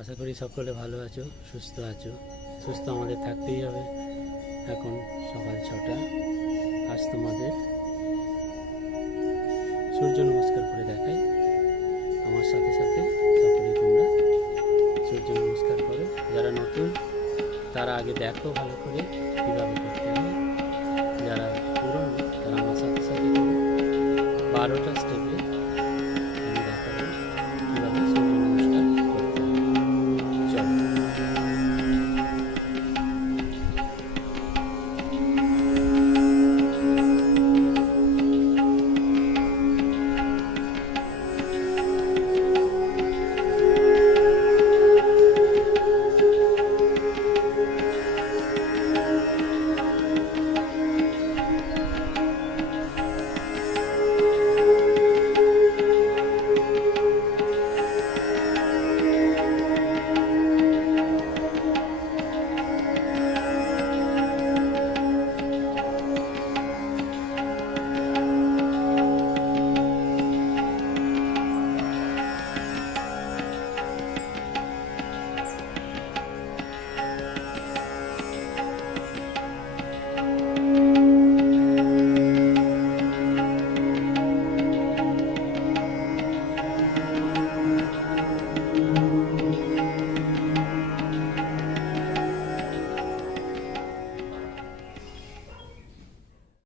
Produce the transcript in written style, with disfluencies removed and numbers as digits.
আশা করি সকলে ভালো আছো, সুস্থ আছো। সুস্থ আমাদের থাকতেই হবে। এখন সকাল 6টা। আজ তোমাদের সূর্য নমস্কার করে দেখাই। আমার সাথে সাথে সকলেই তোমরা সূর্য নমস্কার করো। যারা নতুন তারা আগে দেখো ভালো করে,